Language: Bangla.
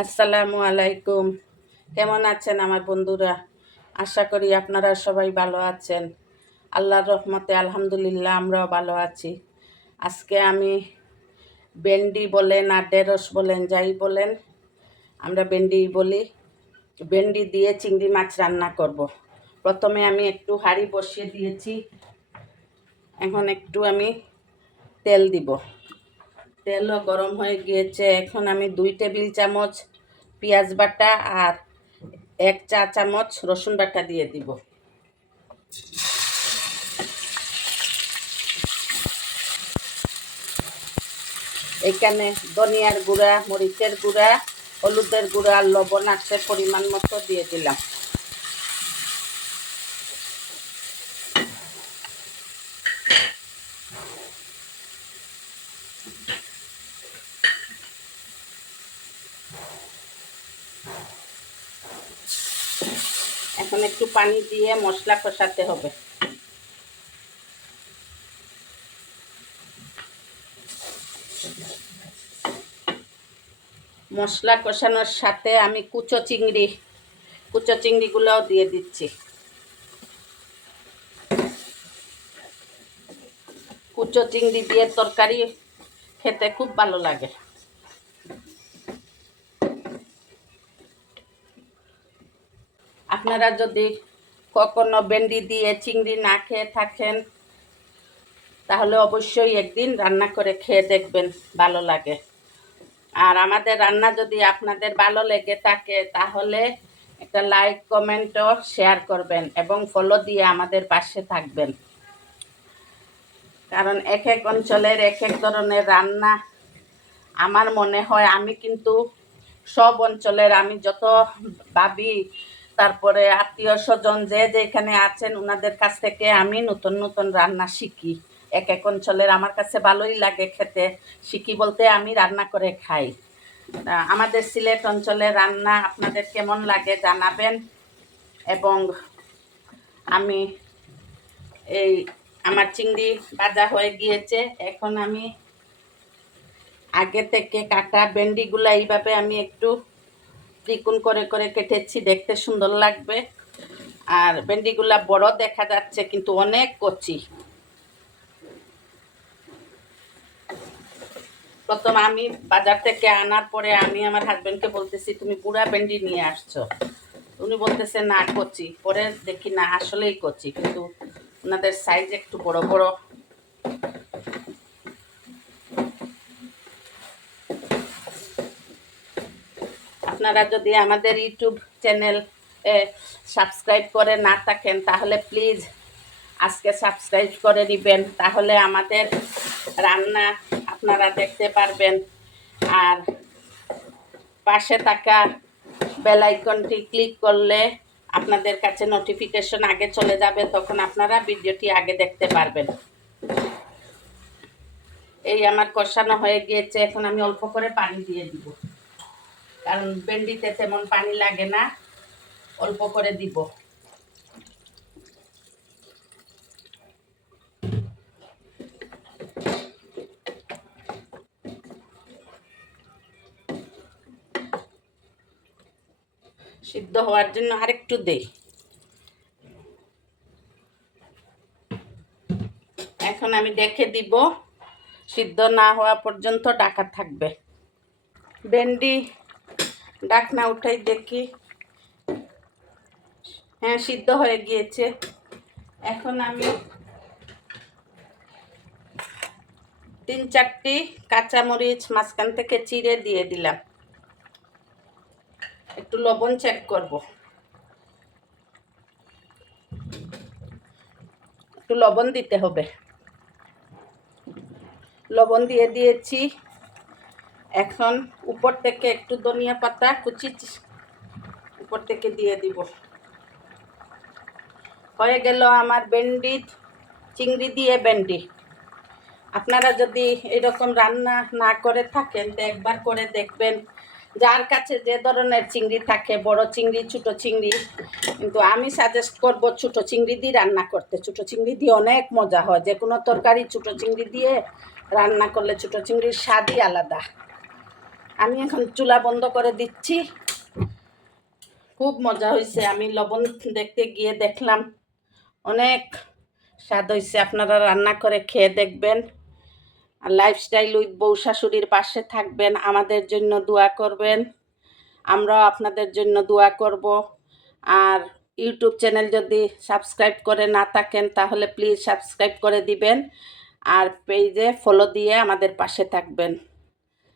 আসসালামু আলাইকুম। কেমন আছেন আমার বন্ধুরা? আশা করি আপনারা সবাই ভালো আছেন। আল্লাহর রহমতে আলহামদুলিল্লাহ আমরাও ভালো আছি। আজকে আমি ভেন্ডি বলেন আর ঢেঁড়স বলেন, যাই বলেন, আমরা ভেন্ডি বলি। ভেন্ডি দিয়ে চিংড়ি মাছ রান্না করব। প্রথমে আমি একটু হাঁড়ি বসিয়ে দিয়েছি। এখন একটু আমি তেল দিব। তেলও গরম হয়ে গিয়েছে। এখন আমি দুই টেবিল চামচ পেঁয়াজ বাটা আর এক চা চামচ রসুন বাটা দিয়ে দিব। এখানে ধনিয়ার গুঁড়া, মরিচের গুঁড়া, হলুদের গুঁড়া, লবণ আছে পরিমাণ মতো দিয়ে দিলাম। এখন একটু পানি দিয়ে মশলা কষাতে হবে। মশলা কষানোর সাথে আমি কুচো চিংড়ি, কুচো চিংড়িগুলোও দিয়ে দিচ্ছি। কুচো চিংড়ি দিয়ে তরকারি খেতে খুব ভালো লাগে। আপনারা যদি কখনো ভেন্ডি দিয়ে চিংড়ি না খেয়ে থাকেন, তাহলে অবশ্যই একদিন রান্না করে খেয়ে দেখবেন, ভালো লাগে। আর আমাদের রান্না যদি আপনাদের ভালো লেগে থাকে, তাহলে একটা লাইক কমেন্টও শেয়ার করবেন এবং ফলো দিয়ে আমাদের পাশে থাকবেন। কারণ এক এক অঞ্চলের এক এক ধরনের রান্না, আমার মনে হয় আমি কিন্তু সব অঞ্চলের আমি যত ভাবি তারপরে আত্মীয় স্বজন যে যেখানে আছেন ওনাদের কাছ থেকে আমি নতুন নতুন রান্না শিখি। এক এক অঞ্চলের আমার কাছে ভালোই লাগে খেতে। শিখি বলতে আমি রান্না করে খাই। আমাদের সিলেট অঞ্চলের রান্না আপনাদের কেমন লাগে জানাবেন? এবং আমি এই আমার চিংড়ি ভাজা হয়ে গিয়েছে। এখন আমি আগে থেকে কাটা ভেন্ডিগুলো এইভাবে আমি একটু ত্রিকোণ করে করে কেটেছি, দেখতে সুন্দর লাগবে। আর ভেন্ডিগুলা বড় দেখা যাচ্ছে, কিন্তু অনেক কচি। প্রথম আমি বাজার থেকে আনার পরে আমি আমার হাজব্যান্ডকে বলতেছি, তুমি পুরা ভেন্ডি নিয়ে আসছো। উনি বলতেছে, না, কচি। পরে দেখি, না, আসলেই কচি। কিন্তু ওনাদের সাইজ একটু বড় বড়। আপনারা যদি আমাদের ইউটিউব চ্যানেল সাবস্ক্রাইব করে না থাকেন, তাহলে প্লিজ আজকে সাবস্ক্রাইব করে দিবেন। তাহলে আমাদের রান্না আপনারা দেখতে পারবেন। আর পাশে থাকা বেল আইকনটি ক্লিক করলে আপনাদের কাছে নোটিফিকেশন আগে চলে যাবে, তখন আপনারা ভিডিওটি আগে দেখতে পারবেন। এই আমার কষানো হয়ে গিয়েছে, এখন আমি অল্প করে পানি দিয়ে দিব। কারণ ভেন্ডিতে তেমন পানি লাগে না, অল্প করে দিব। সিদ্ধ হওয়ার জন্য আরেকটু দেই। এখন আমি দেখে দিব, সিদ্ধ না হওয়া পর্যন্ত ডাকা থাকবে। ভেন্ডি ডাকনা উঠাই দেখি। হ্যাঁ সিদ্ধ হয়ে গিয়েছে। এখন আমি তিন চারটি কাঁচামরিচ মাঝখান থেকে চিড়ে দিয়ে দিলাম। একটু লবণ চেক করব। একটু লবণ দিতে হবে। লবণ দিয়ে দিয়েছি। এখন উপর থেকে একটু ধনিয়া পাতা কুচি উপর থেকে দিয়ে দিব। হয়ে গেল আমার ভেন্ডি, চিংড়ি দিয়ে ভেন্ডি। আপনারা যদি এরকম রান্না না করে থাকেন তো একবার করে দেখবেন যার কাছে যে ধরনের চিংড়ি থাকে, বড় চিংড়ি, ছোট চিংড়ি, কিন্তু আমি সাজেস্ট করব ছোট চিংড়ি দিয়ে রান্না করতে। ছোট চিংড়ি দিয়ে অনেক মজা হয়। যে কোনো তরকারি ছোট চিংড়ি দিয়ে রান্না করলে ছোট চিংড়ির স্বাদই আলাদা। আমি এখন চুলা বন্ধ করে দিচ্ছি। খুব মজা হয়েছে আমি লবণ দেখতে গিয়ে দেখলাম, অনেক স্বাদ হয়েছে আপনারা রান্না করে খেয়ে দেখবেন। আর লাইফস্টাইল উইথ বউ শাশুড়ির পাশে থাকবেন। আমাদের জন্য দোয়া করবেন। আমরাও আপনাদের জন্য দোয়া করব। আর ইউটিউব চ্যানেল যদি সাবস্ক্রাইব করে না থাকেন, তাহলে প্লিজ সাবস্ক্রাইব করে দিবেন। আর পেজে ফলো দিয়ে আমাদের পাশে থাকবেন।